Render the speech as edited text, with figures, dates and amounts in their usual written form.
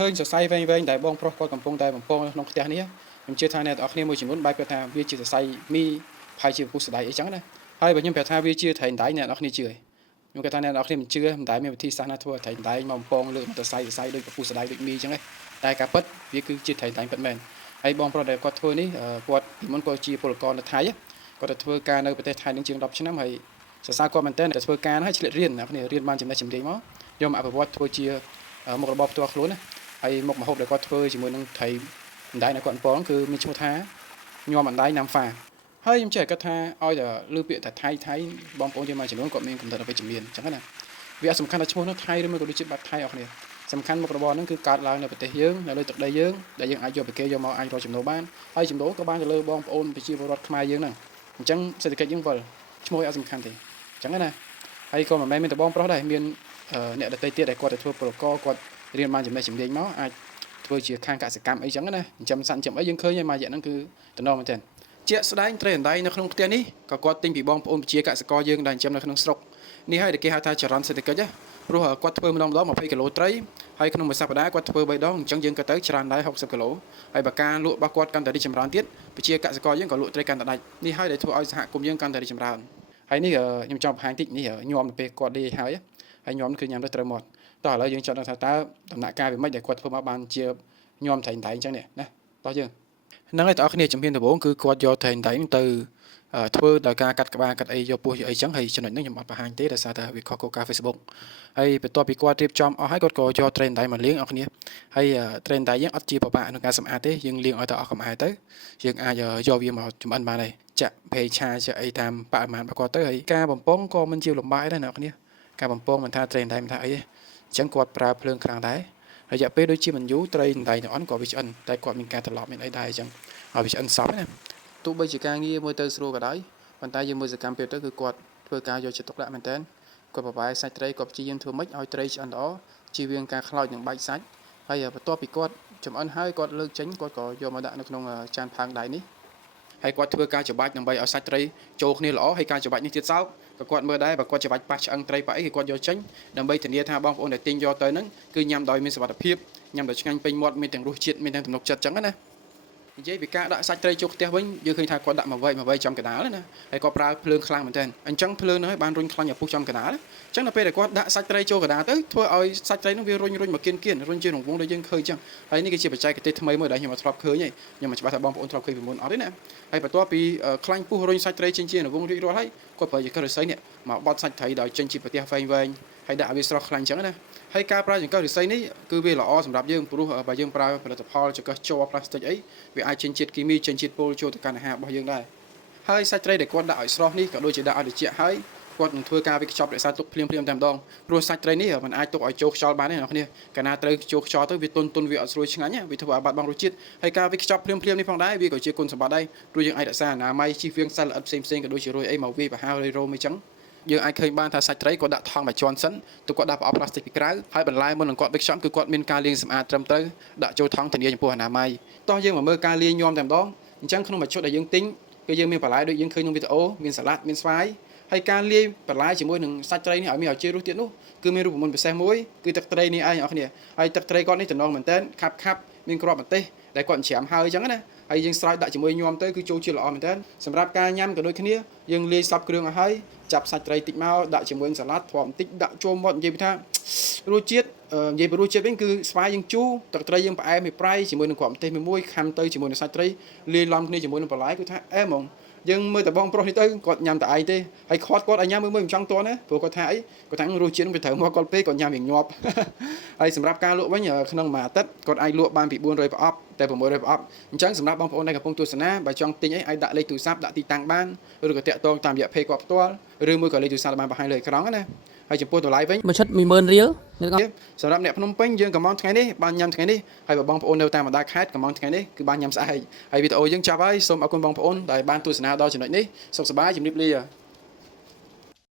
ឃើញសរសៃវែងៗដែលបងប្រុសគាត់កំពុងតែបំពងនៅក្នុងផ្ទះនេះខ្ញុំជឿថាអ្នកទាំងអស់គ្នាមួយចំនួនបែរគាត់ថាវាជាសរសៃមីផាយជាពុះស្ដាយអីចឹងណាហើយបើខ្ញុំប្រាប់ថាវាជាត្រីដៃអ្នកទាំងអស់គ្នាជឿខ្ញុំគាត់ថាអ្នកទាំងអស់គ្នាមិនជឿមិនដែលមានវិធីសាស្ត្រណាធ្វើត្រីដៃមកបំពងលើសរសៃដូចពុះស្ដាយដូចមីចឹងទេតែការពិតវាគឺជាត្រីដៃពិតមែនហើយបងប្រុសដែលគាត់ធ្វើនេះគាត់ពីមុនគាត់ជាពលករនៅថៃគាត់ទៅធ្វើការនៅប្រទេសថៃនឹងជាង10ឆ្នាំហើយសរសើរគាត់មែនទែនតែធ្វើការហើយឆ្លៀតរៀនអ្នកគ្នារៀនបានចំណេះចម្រៀងមកយកមកអភិវឌ្ឍធ្វើជាមុខរបរផ្ទាល់ខ្លួនណាហើយមុខម្ហូបដែលគាត់ធ្វើជាមួយនឹងត្រីបណ្ដៃនៅគាត់បំពងគឺមានឈ្មោះថាញោមបណ្ដៃណាំហ្វាហើយខ្ញុំចេះគាត់ថាឲ្យតែលើពាក្យថាថៃបងប្អូនយើងមកចំនួនគាត់មានកំណត់វិជ្ជមានអញ្ចឹងណាវាសំខាន់ថាឈ្មោះនោះថៃឬមួយក៏ដូចជាបាត់ថៃអស់គ្នាសំខាន់មុខរបរហ្នឹងគឺកើតឡើងនៅប្រទេសយើងនៅលើទឹកដីយើងដែលយើងអាចយកប្រកេយកមកអាចរកចំណូលបានហើយចំណូលក៏បានទៅលើបងប្អូនប្រជាពលរដ្ឋខ្មែរយើងហ្នឹងអញ្ចឹងសេដ្ឋកិច្ចយើងវិលឈ្មោះអត់សំខាន់ទេអញ្ចឹងណាហើយក៏មិនមែនមានតែបងប្រុសដែរមានអ្នកដទៃទៀតដែលគាត់ទៅធ្វើពលករគាត់រៀនបានចំណេះចម្រៀងមកអាចធ្វើជាខាងកសិកម្មអីចឹងណាចិញ្ចឹមសត្វចិញ្ចឹមអីយើងឃើញហើយមួយរយៈហ្នឹងគឺតំណមែនទែនជាក់ស្ដែងត្រីអណ្ដែងនៅក្នុងផ្ទះនេះក៏គាត់ទិញពីបងប្អូនប្រជាកសិករយើងដែលចិញ្ចឹមនៅក្នុងស្រុកនេះហើយដែលគេហៅថាចរន្តសេដ្ឋកិច្ចណាព្រោះគាត់ធ្វើម្ដង20គីឡូត្រីហើយក្នុងមួយសប្តាហ៍គាត់ធ្វើ3ដងអញ្ចឹងយើងក៏ទៅច្រើនដែរ60គីឡូហើយបើការលក់របស់គាត់កាន់តែរីកចម្រើនទៀតប្រជាកសិករយើងក៏លក់ត្រីកាន់តែដាច់នេះហើយដែលធ្វើឲ្យសហគមន៍យើងកាន់តែរីកចម្រើនហើយនេះខ្ញុំចង់បង្ហាញតិចនេះញោមទៅពេលគាត់លាយហើយញោមគឺញ៉ាំទៅត្រូវមាត់តោះឥឡូវយើងចង់ដឹងថាតើដំណាក់កាលវាមិនដែលគាត់ធ្វើមកបានជាញោមត្រីអញ្ចឹងនេះណាតោះយើងហ្នឹងហើយបងប្អូនគ្នាជំហានដំបូងគឺគាត់យកត្រីទៅធ្វើដោយការកាត់ក្បាលកាត់អីយកពោះយកអីចឹងហើយចំណុចនេះខ្ញុំអត់បង្ហាញទេដោយសារតែវាខុសគោលការណ៍ Facebook ហើយបន្ទាប់ពីគាត់រៀបចំអស់ហើយគាត់ក៏យកត្រីដៃមកលាងអស់គ្នាហើយត្រីដៃយើងអត់ជាពិបាកក្នុងការសម្អាតទេយើងលាងឲ្យទៅអស់កំអាយទៅយើងអាចយកវាមកចម្អិនបានហើយចាក់ភេឆាចាក់អីតាមបរិមាណរបស់គាត់ទៅហើយការបំពងក៏មិនជាលំបាកដែរអ្នកគ្នាការបំពងមិនថាត្រីដៃមិនថាអីទេអញ្ចឹងគាត់ប្រើភ្លើងខ្លាំងដែររយៈពេលដូចជាមិនយូរត្រីដៃទាំងអស់ក៏វាឆ្អិនតែគាត់មានការត្រឡប់មានអីដែរអញ្ចឹងឲ្យវាឆ្អិនសប់ណាទោះបីជាការងារមើលទៅស្រួលក៏ដោយប៉ុន្តែយើងមើលសកម្មភាពទៅគឺគាត់ធ្វើការយកចិត្តទុកដាក់មែនតើគាត់ប្រវាយសាច់ត្រីគាត់ព្យាយាមធ្វើម៉េចឲ្យត្រីឆ្អិនល្អជៀសវាងការខ្លោចនិងបែកសាច់ហើយបន្ទាប់ពីគាត់ចម្អិនហើយគាត់លើកចេញគាត់ក៏យកមកដាក់នៅក្នុងចានផើងដៃនេះហើយគាត់ធ្វើការច្របាច់ដើម្បីឲ្យសាច់ត្រីចូលគ្នាល្អហើយការច្របាច់នេះទៀតសោតក៏គាត់មើលដែរបើគាត់ច្របាច់ប៉ះឆ្អឹងត្រីប៉ះអីគឺគាត់យកចេញដើម្បីធានាថាបងប្អូនដែលទិញយកទៅហ្នឹងគឺញ៉ាំដោយមានសុវត្ថិភាពញ៉ាំដោយឆ្ងាញ់ពេញមាត់មានទាំងរសជាតិមានទាំងទំនុកចិត្តចឹងណានិយាយពីការដាក់សាច់ត្រីចូលផ្ទះវិញយើងឃើញថាគាត់ដាក់មកវែងចំកណ្ដាលណាហើយគាត់ប្រើភ្លើងខ្លាំងមែនទែនអញ្ចឹងភ្លើងហ្នឹងឲ្យបានរុញខ្លាញ់ឪពុះចំកណ្ដាលអញ្ចឹងដល់ពេលដែលគាត់ដាក់សាច់ត្រីចូលកណ្ដាលទៅធ្វើឲ្យសាច់ត្រីហ្នឹងវារុញមកគៀនរុញជារង្វង់ដែលយើងឃើញអញ្ចឹងហើយនេះគឺជាបច្ចេកទេសថ្មីមួយដែលខ្ញុំអត់ធ្លាប់ឃើញទេខ្ញុំមិនច្បាស់ថាបងប្អូនធ្លាប់ឃើញពីមុនអត់ទេណាហើយបន្ទាប់ពីខ្លាញ់ពុះរុញសាច់ត្រីជារង្វង់រួចរាល់ហើយគាត់ប្រើជាកឫស្សីនេះមកបត់សាច់ត្រីដោយចេញជាប្រទេសវែងហើយដាក់វាស្រស់ខ្លាញ់អញ្ចឹងណាហើយការប្រើចង្កឹះឫស្សីនេះគឺវាល្អសម្រាប់យើងព្រោះបើយើងប្រើផលិតផលចង្កឹះជ័រផ្លាស្ទិកអីវាអាចចេញជាតិគីមីចេញជាតិពុលចូលទៅកាន់អាហាររបស់យើងដែរហើយសាច់ត្រីដែលគាត់ដាក់ឲ្យស្រស់នេះក៏ដូចជាដាក់ឲ្យត្រជាក់ហើយគាត់នឹងធ្វើការវាខ្ចប់រក្សាទុកភ្លាមតែម្ដងព្រោះសាច់ត្រីនេះมันអាចទុកឲ្យចូលខ្យល់បានទេអ្នកនាងកាលណាត្រូវចូលខ្យល់ទៅវាទន់វាអត់ស្រួយឆ្ងាញ់វាធ្វើឲ្យបាត់បង់រសជាតិហើយការវាខ្ចប់ភ្លាមនេះផងដែរវាក៏ជាគុណសម្បត្តិដែរព្រោះយើងអាចរក្សាអនាម័យជៀសវាងសត្វល្អិតផ្សេងក៏ដូចជារុយអីមកវាយប្រហើររោមអីចឹងយើងអាចឃើញបានថាសាច់ត្រីគាត់ដាក់ថង់មួយជាន់សិនទៅគាត់ដាក់ប្រអប់ផ្លាស្ទិកពីក្រៅហើយបន្លែមុននឹងគាត់បិទខ្ចប់គឺគាត់មានការលាងសម្អាតត្រឹមត្រូវដាក់ចូលថង់ធានាចំពោះអនាម័យតោះយើងមកមើលការលាងញោមតែម្ដងអញ្ចឹងក្នុងមួយឈុតដែលយើងទិញគឺយើងមានបន្លែដូចយើងឃើញក្នុងវីដេអូមានសាឡាត់មានស្វាយហើយការលាយបន្លែជាមួយនឹងសាច់ត្រីនេះឲ្យមានឱជារសជាតិនោះគឺមានរូបមន្តពិសេសមួយគឺទឹកត្រីនេះឯងអ្នកគ្នាហើយទឹកត្រីគាត់នេះតំណងមែនតើខាប់មានគ្រាប់ម្ទេសដែលគាត់ច្រាមហើយអញ្ចឹងណាហើយយើងស្រោចដាក់ជាមួយញោមទៅគឺចូលជាតិល្អមែនតើសម្រាប់ការញ៉ាំក៏ដូចគ្នាយើងលាយសពគ្រឿងឲ្យហើយចាប់សាច់ត្រីតិចមកដាក់ជាមួយនឹងសាឡាត់ធំបន្តិចដាក់ចូលមាត់និយាយថារសជាតិនិយាយពីរសជាតិវិញគឺស្វាយយើងជូរទឹកត្រីយើងផ្អែមប្រៃជាមួយនឹងគ្រាប់ម្ទេសមួយខាំទៅជាមួយនឹងសាច់ត្រីលាយឡំគ្នាជាមួយនឹងបន្លែគឺថាអែមហ្មងយើងមើលតែបងប្រុសនេះទៅគាត់ញ៉ាំតែឯងទេហើយគាត់ឲ្យញ៉ាំមើលមិនចង់តណាព្រោះគាត់ថាអីគាត់ថារសជាតិនឹងវាត្រូវមកគាត់ពេកគាត់ញ៉ាំវាញាប់ហើយសម្រាប់ការលក់វិញក្នុងមួយអាទិត្យគាត់អាចលក់បានពី400ប្រអប់តែ600ប្រអប់អញ្ចឹងសម្រាប់បងប្អូនដែលកំពុងទស្សនាបើចង់ទិញអីអាចដាក់លេខទូរស័ព្ទដាក់ទីតាំងបានឬក៏តាក់ទងតាមរយៈ page គាត់ផ្ទាល់ឬមួយក៏លេខទូរស័ព្ទបានបង្ហាញលើអេក្រង់ណាហើយចំពោះតម្លៃវិញមួយឈុត10000រៀលសម្រាប់អ្នកភ្នំពេញយើងកំងថ្ងៃនេះបានញ៉ាំថ្ងៃនេះហើយបើបងប្អូននៅតាមបណ្ដាខេត្តកំងថ្ងៃនេះគឺបានញ៉ាំស្អែកហើយវីដេអូយើងចាប់ហើយសូមអរគុណបងប្អូនដែលបានទស្សនាដល់ចំណុចនេះសុខសប្បាយជំរាបលា